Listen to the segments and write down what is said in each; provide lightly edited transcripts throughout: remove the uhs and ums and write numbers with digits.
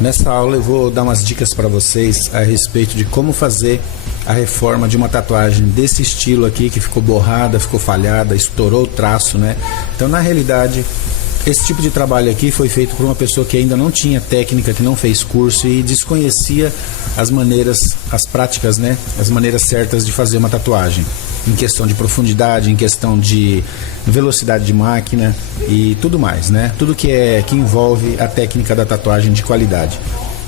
Nessa aula eu vou dar umas dicas para vocês a respeito de como fazer a reforma de uma tatuagem desse estilo aqui, que ficou borrada, ficou falhada, estourou o traço, né? Então, na realidade, esse tipo de trabalho aqui foi feito por uma pessoa que ainda não tinha técnica, que não fez curso e desconhecia as maneiras, as práticas, né? As maneiras certas de fazer uma tatuagem, em questão de profundidade, em questão de velocidade de máquina e tudo mais, né? Tudo que envolve a técnica da tatuagem de qualidade.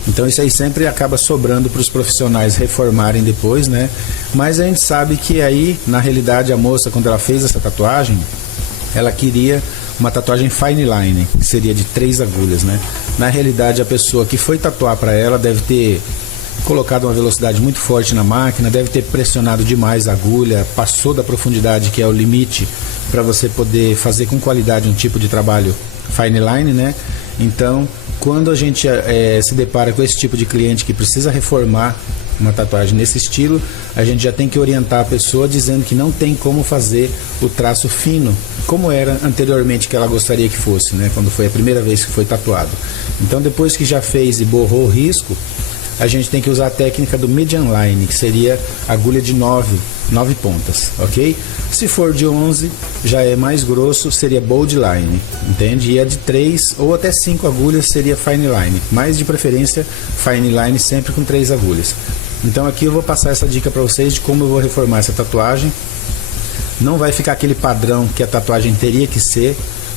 Então isso aí sempre acaba sobrando para os profissionais reformarem depois, né? Mas a gente sabe que aí, na realidade, a moça, quando ela fez essa tatuagem, ela queria uma tatuagem fine line, que seria de 3 agulhas, né? Na realidade, a pessoa que foi tatuar para ela deve ter colocado uma velocidade muito forte na máquina, deve ter pressionado demais a agulha, passou da profundidade que é o limite para você poder fazer com qualidade um tipo de trabalho fine line, né? Então, quando a gente se depara com esse tipo de cliente que precisa reformar uma tatuagem nesse estilo, a gente já tem que orientar a pessoa dizendo que não tem como fazer o traço fino, como era anteriormente que ela gostaria que fosse, né? Quando foi a primeira vez que foi tatuado. Então, depois que já fez e borrou o risco, a gente tem que usar a técnica do median line, que seria agulha de 9 pontas, ok? Se for de 11, já é mais grosso, seria bold line, entende? E a de 3 ou até 5 agulhas seria fine line, mas de preferência fine line sempre com 3 agulhas. Então aqui eu vou passar essa dica para vocês de como eu vou reformar essa tatuagem. Não vai ficar aquele padrão que a tatuagem teria que ser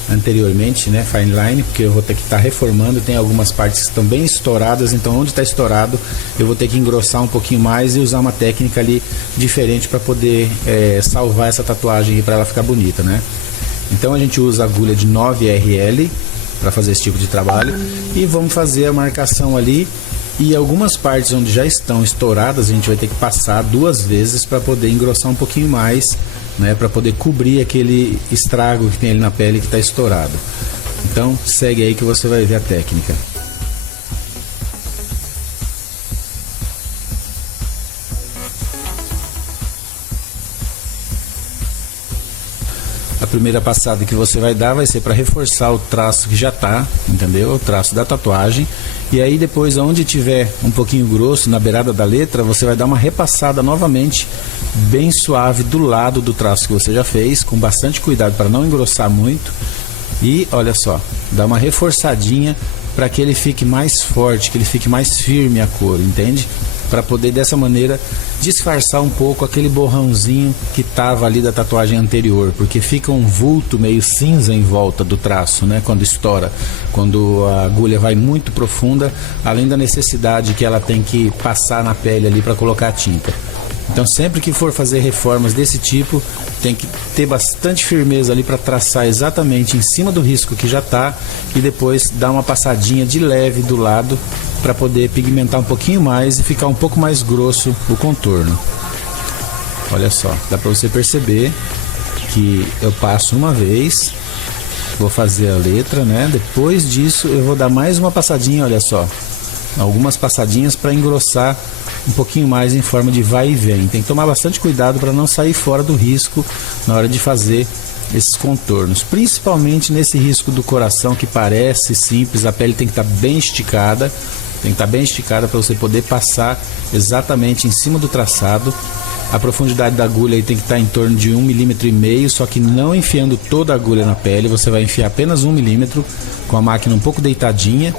anteriormente, né, fine line, porque eu vou ter que estar reformando. Tem algumas partes que estão bem estouradas, então onde está estourado eu vou ter que engrossar um pouquinho mais e usar uma técnica ali diferente para poder salvar essa tatuagem para ela ficar bonita, né? Então a gente usa agulha de 9 RL para fazer esse tipo de trabalho e vamos fazer a marcação ali. E algumas partes onde já estão estouradas a gente vai ter que passar 2 vezes para poder engrossar um pouquinho mais, né, para poder cobrir aquele estrago que tem ali na pele que está estourado. Então segue aí que você vai ver a técnica. A primeira passada que você vai dar vai ser para reforçar o traço que já está, entendeu? O traço da tatuagem. E aí depois, onde tiver um pouquinho grosso, na beirada da letra, você vai dar uma repassada novamente, bem suave, do lado do traço que você já fez, com bastante cuidado para não engrossar muito. E olha só, dá uma reforçadinha para que ele fique mais forte, que ele fique mais firme a cor, entende? Para poder dessa maneira disfarçar um pouco aquele borrãozinho que estava ali da tatuagem anterior, porque fica um vulto meio cinza em volta do traço, né? Quando estoura, quando a agulha vai muito profunda, além da necessidade que ela tem que passar na pele ali para colocar a tinta. Então sempre que for fazer reformas desse tipo, tem que ter bastante firmeza ali para traçar exatamente em cima do risco que já está e depois dar uma passadinha de leve do lado para poder pigmentar um pouquinho mais e ficar um pouco mais grosso o contorno. Olha só, dá para você perceber que eu passo uma vez, vou fazer a letra, né? Depois disso eu vou dar mais uma passadinha, olha só, algumas passadinhas para engrossar um pouquinho mais em forma de vai e vem. Tem que tomar bastante cuidado para não sair fora do risco na hora de fazer esses contornos, principalmente nesse risco do coração que parece simples. A pele tem que estar bem esticada, para você poder passar exatamente em cima do traçado. A profundidade da agulha aí tem que estar em torno de 1,5 mm, só que não enfiando toda a agulha na pele, você vai enfiar apenas 1 mm com a máquina um pouco deitadinha,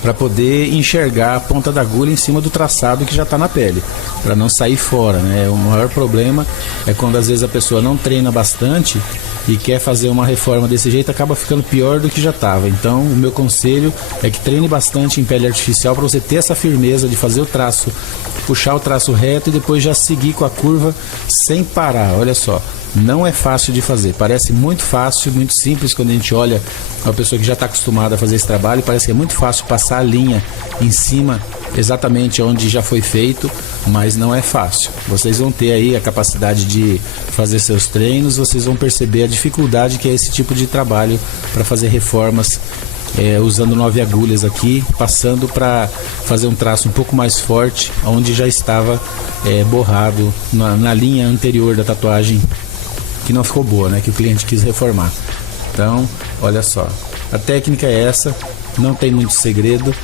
para poder enxergar a ponta da agulha em cima do traçado que já está na pele, para não sair fora, né? O maior problema é quando às vezes a pessoa não treina bastante e quer fazer uma reforma desse jeito, acaba ficando pior do que já estava. Então o meu conselho é que treine bastante em pele artificial para você ter essa firmeza de fazer o traço, puxar o traço reto e depois já seguir com a curva sem parar. Olha só, não é fácil de fazer, parece muito fácil, muito simples quando a gente olha uma pessoa que já está acostumada a fazer esse trabalho, parece que é muito fácil passar a linha em cima exatamente onde já foi feito, mas não é fácil. Vocês vão ter aí a capacidade de fazer seus treinos, vocês vão perceber a dificuldade que é esse tipo de trabalho para fazer reformas usando 9 agulhas aqui, passando para fazer um traço um pouco mais forte, onde já estava borrado na linha anterior da tatuagem, que não ficou boa, né? Que o cliente quis reformar. Então, olha só, a técnica é essa, não tem muito segredo.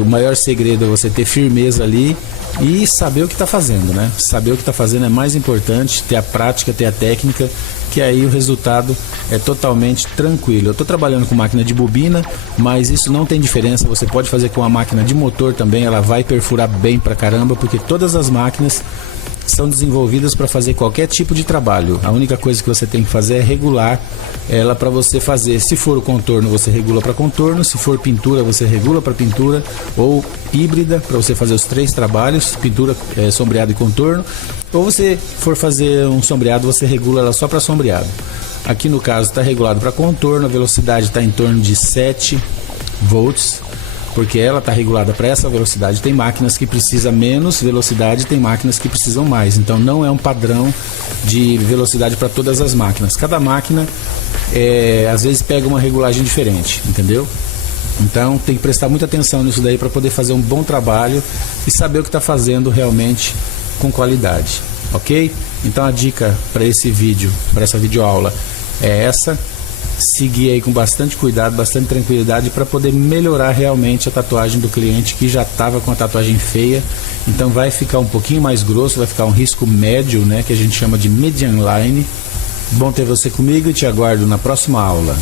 O maior segredo é você ter firmeza ali e saber o que está fazendo, né? Saber o que está fazendo é mais importante, ter a prática, ter a técnica, que aí o resultado é totalmente tranquilo. Eu estou trabalhando com máquina de bobina, mas isso não tem diferença, você pode fazer com a máquina de motor também, ela vai perfurar bem pra caramba, porque todas as máquinas são desenvolvidas para fazer qualquer tipo de trabalho. A única coisa que você tem que fazer é regular ela para você fazer. Se for o contorno, você regula para contorno. Se for pintura, você regula para pintura, ou híbrida para você fazer os 3 trabalhos: pintura, sombreado e contorno. Ou você for fazer um sombreado, você regula ela só para sombreado. Aqui no caso está regulado para contorno, a velocidade está em torno de 7 volts, porque ela está regulada para essa velocidade. Tem máquinas que precisam menos velocidade, tem máquinas que precisam mais. Então não é um padrão de velocidade para todas as máquinas. Cada máquina às vezes pega uma regulagem diferente, entendeu? Então tem que prestar muita atenção nisso daí para poder fazer um bom trabalho e saber o que está fazendo realmente com qualidade, ok? Então a dica para esse vídeo, para essa videoaula é essa. Seguir aí com bastante cuidado, bastante tranquilidade, para poder melhorar realmente a tatuagem do cliente que já estava com a tatuagem feia. Então vai ficar um pouquinho mais grosso, vai ficar um risco médio, né, que a gente chama de median line. Bom ter você comigo e te aguardo na próxima aula.